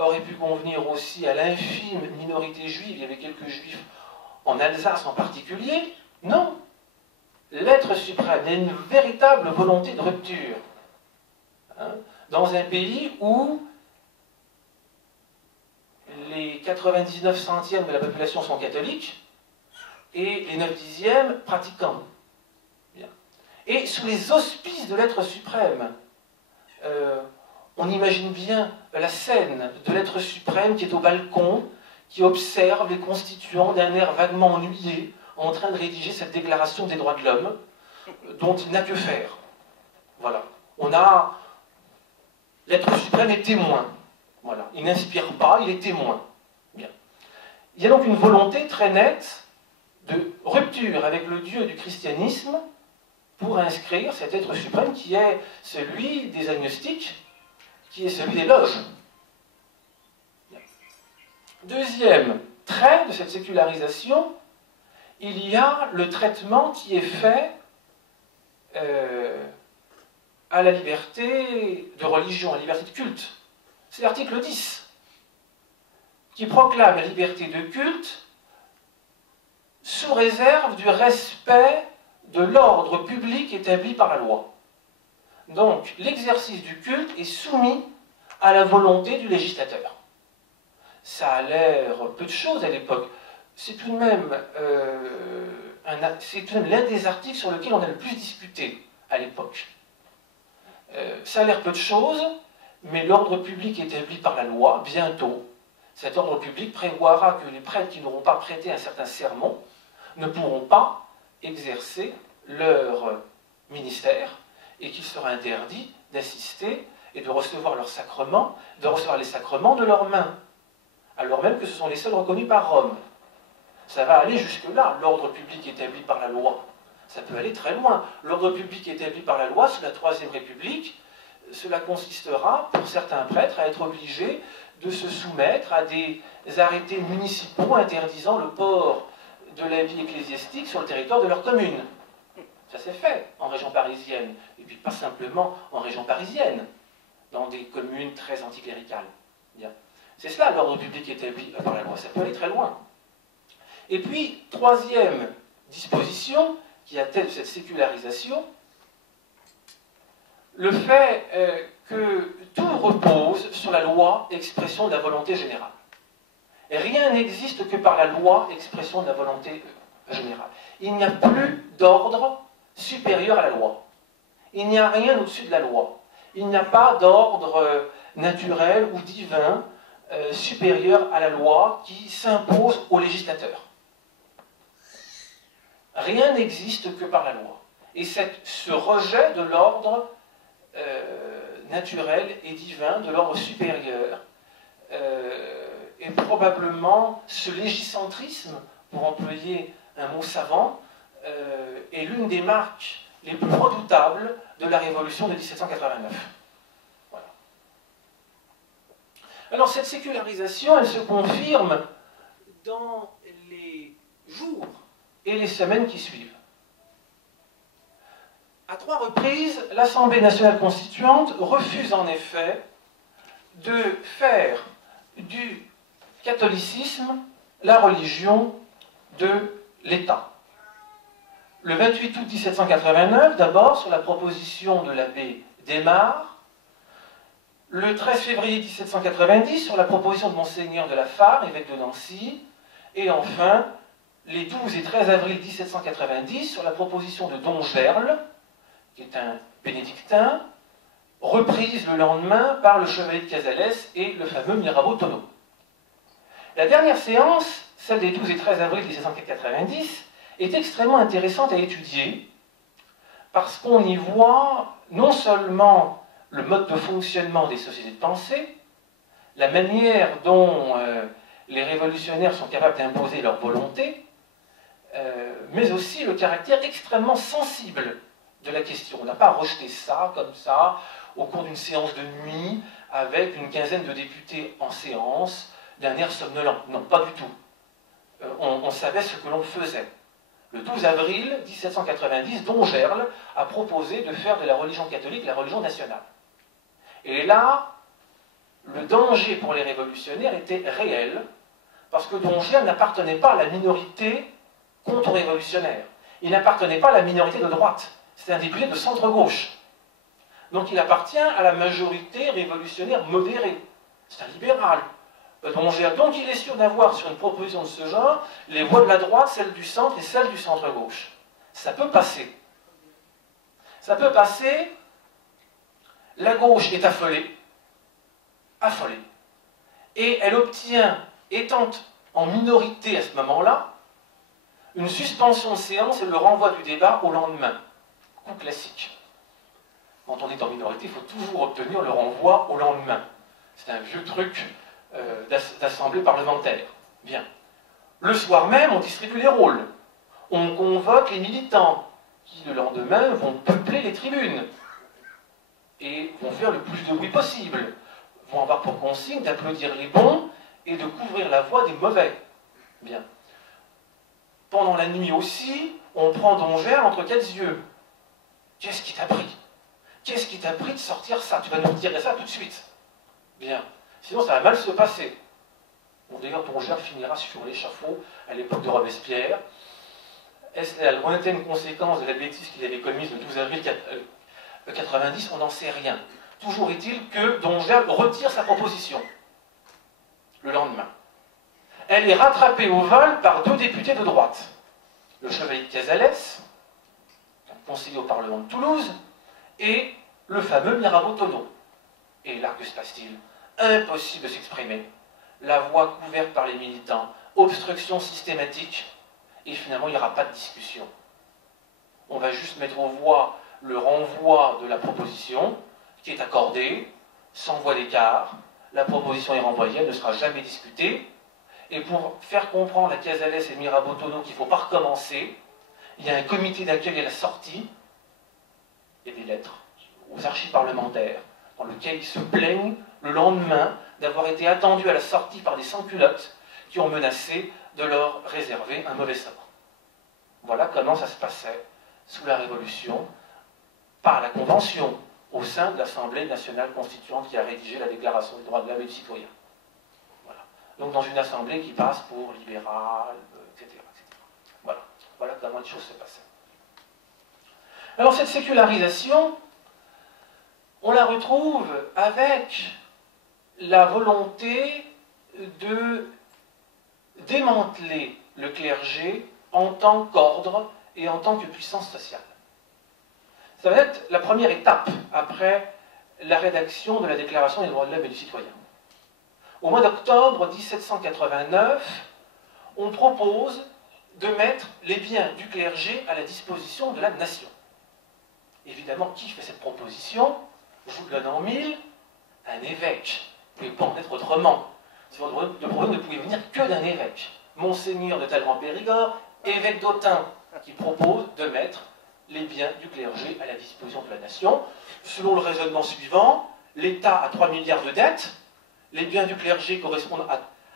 aurait pu convenir aussi à l'infime minorité juive, il y avait quelques juifs en Alsace en particulier. Non. L'être suprême, il y a une véritable volonté de rupture. Hein, dans un pays où les 99 centièmes de la population sont catholiques et les 9 dixièmes pratiquants. Bien. Et sous les auspices de l'être suprême, on imagine bien la scène de l'être suprême qui est au balcon, qui observe les constituants d'un air vaguement ennuyé, en train de rédiger cette déclaration des droits de l'homme, dont il n'a que faire. Voilà. On a... L'être suprême est témoin. Voilà. Il n'inspire pas, il est témoin. Bien. Il y a donc une volonté très nette de rupture avec le Dieu du christianisme pour inscrire cet être suprême qui est celui des agnostiques, qui est celui des loges. Deuxième trait de cette sécularisation, il y a le traitement qui est fait à la liberté de religion, à la liberté de culte. C'est l'article 10 qui proclame la liberté de culte sous réserve du respect de l'ordre public établi par la loi. Donc, l'exercice du culte est soumis à la volonté du législateur. Ça a l'air peu de choses à l'époque. C'est tout de même l'un des articles sur lequel on a le plus discuté à l'époque. Ça a l'air peu de choses, mais l'ordre public établi par la loi, bientôt, cet ordre public prévoira que les prêtres qui n'auront pas prêté un certain serment ne pourront pas exercer leur ministère et qu'il sera interdit d'assister et de recevoir leurs sacrements, de recevoir les sacrements de leurs mains, alors même que ce sont les seuls reconnus par Rome. Ça va aller jusque-là, l'ordre public établi par la loi. Ça peut aller très loin. L'ordre public établi par la loi, sous la Troisième République, cela consistera, pour certains prêtres, à être obligés de se soumettre à des arrêtés municipaux interdisant le port de l'habit ecclésiastique sur le territoire de leur commune. Ça s'est fait en région parisienne, et puis pas simplement en région parisienne, dans des communes très anticléricales. Bien. C'est cela l'ordre public établi par la loi, ça peut aller très loin. Et puis, troisième disposition qui atteste de cette sécularisation, le fait que tout repose sur la loi, expression de la volonté générale. Et rien n'existe que par la loi, expression de la volonté générale. Il n'y a plus d'ordre supérieur à la loi. Il n'y a rien au-dessus de la loi. Il n'y a pas d'ordre naturel ou divin supérieur à la loi qui s'impose au législateur. Rien n'existe que par la loi. Et ce rejet de l'ordre naturel et divin, de l'ordre supérieur, et probablement ce légicentrisme, pour employer un mot savant, est l'une des marques les plus redoutables de la Révolution de 1789. Voilà. Alors cette sécularisation, elle se confirme dans les jours et les semaines qui suivent. À 3 reprises, l'Assemblée nationale constituante refuse en effet de faire du catholicisme la religion de l'État. Le 28 août 1789, d'abord, sur la proposition de l'abbé Desmarres. Le 13 février 1790, sur la proposition de Monseigneur de la Fare, évêque de Nancy. Et enfin, les 12 et 13 avril 1790, sur la proposition de Don Gerle, qui est un bénédictin, reprise le lendemain par le chevalier de Casales et le fameux Mirabeau Tonneau. La dernière séance, celle des 12 et 13 avril 1790, est extrêmement intéressante à étudier parce qu'on y voit non seulement le mode de fonctionnement des sociétés de pensée, la manière dont les révolutionnaires sont capables d'imposer leur volonté, mais aussi le caractère extrêmement sensible de la question. On n'a pas rejeté ça comme ça au cours d'une séance de nuit avec une quinzaine de députés en séance d'un air somnolent. Non, pas du tout. On savait ce que l'on faisait. Le 12 avril 1790, Don Gerle a proposé de faire de la religion catholique la religion nationale. Et là, le danger pour les révolutionnaires était réel, parce que Dongea n'appartenait pas à la minorité contre-révolutionnaire. Il n'appartenait pas à la minorité de droite. C'était un député de centre-gauche. Donc il appartient à la majorité révolutionnaire modérée. C'est un libéral. Dongea. Donc il est sûr d'avoir, sur une proposition de ce genre, les voix de la droite, celles du centre et celles du centre-gauche. Ça peut passer. Ça peut passer. La gauche est affolée. Affolée. Et elle obtient, étant en minorité à ce moment-là, une suspension de séance et le renvoi du débat au lendemain. Coup classique. Quand on est en minorité, il faut toujours obtenir le renvoi au lendemain. C'est un vieux truc d'assemblée parlementaire. Bien. Le soir même, on distribue les rôles. On convoque les militants qui, le lendemain, vont peupler les tribunes et vont faire le plus de bruit possible. Vont avoir pour consigne d'applaudir les bons et de couvrir la voix des mauvais. Bien. Pendant la nuit aussi, on prend Dongea entre quatre yeux. Qu'est-ce qui t'a pris? Qu'est-ce qui t'a pris de sortir ça? Tu vas nous retirer ça tout de suite. Bien. Sinon, ça va mal se passer. Bon, d'ailleurs, Dongea finira sur l'échafaud à l'époque de Robespierre. Est-ce la lointaine conséquence de la bêtise qu'il avait commise le 12 avril 90? On n'en sait rien. Toujours est-il que Dongea retire sa proposition le lendemain. Elle est rattrapée au vol par deux députés de droite. Le chevalier de Casales, conseiller au Parlement de Toulouse, et le fameux Mirabeau Tonneau. Et là, que se passe-t-il? Impossible de s'exprimer. La voie couverte par les militants, obstruction systématique, et finalement, il n'y aura pas de discussion. On va juste mettre aux voix le renvoi de la proposition, qui est accordée, sans voix d'écart. La proposition est renvoyée, elle ne sera jamais discutée. Et pour faire comprendre à Casales et Mirabeau Tonneau qu'il ne faut pas recommencer, il y a un comité d'accueil à la sortie, et des lettres aux archives parlementaires, dans lequel ils se plaignent le lendemain d'avoir été attendus à la sortie par des sans-culottes qui ont menacé de leur réserver un mauvais sort. Voilà comment ça se passait sous la Révolution, par la Convention, au sein de l'Assemblée nationale constituante qui a rédigé la Déclaration des droits de l'homme et du citoyen. Voilà. Donc dans une assemblée qui passe pour libérale, etc., etc. Voilà. Voilà comment les choses se passaient. Alors cette sécularisation, on la retrouve avec la volonté de démanteler le clergé en tant qu'ordre et en tant que puissance sociale. Ça va être la première étape après la rédaction de la Déclaration des droits de l'homme et du citoyen. Au mois d'octobre 1789, on propose de mettre les biens du clergé à la disposition de la nation. Évidemment, qui fait cette proposition? Je vous le donne en mille, un évêque. Vous ne pouvez pas en être autrement. Le problème ne pouvait venir que d'un évêque. Monseigneur de Talleyrand-Périgord, évêque d'Autun, qui propose de mettre les biens du clergé à la disposition de la nation. Selon le raisonnement suivant, l'État a 3 milliards de dettes, les biens du clergé correspondent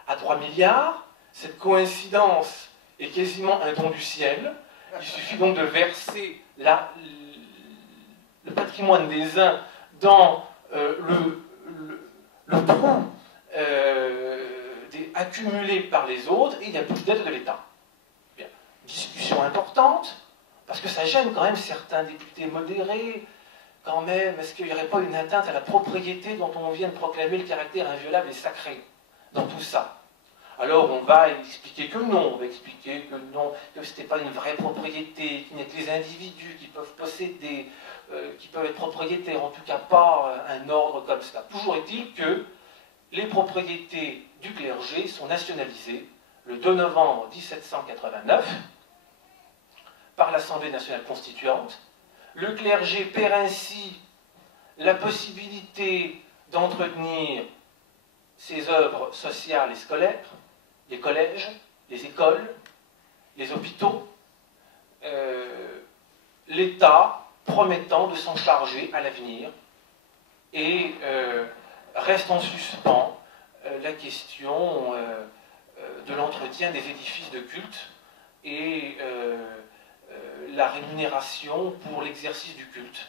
à 3 milliards. Cette coïncidence est quasiment un don du ciel. Il suffit donc de verser le patrimoine des uns dans le trou accumulé par les autres, et il n'y a plus de dette de l'État. Bien. Discussion importante, parce que ça gêne quand même certains députés modérés. Quand même, est-ce qu'il n'y aurait pas une atteinte à la propriété dont on vient de proclamer le caractère inviolable et sacré dans tout ça? Alors on va expliquer que non, on va expliquer que non, que ce n'était pas une vraie propriété, qu'il n'y a que les individus qui peuvent posséder, qui peuvent être propriétaires, en tout cas pas un ordre comme ça. Toujours est-il que les propriétés du clergé sont nationalisées le 2 novembre 1789 par l'Assemblée nationale constituante. Le clergé perd ainsi la possibilité d'entretenir ses œuvres sociales et scolaires, les collèges, les écoles, les hôpitaux, l'État promettant de s'en charger à l'avenir, et reste en suspens la question de l'entretien des édifices de culte et la rémunération pour l'exercice du culte.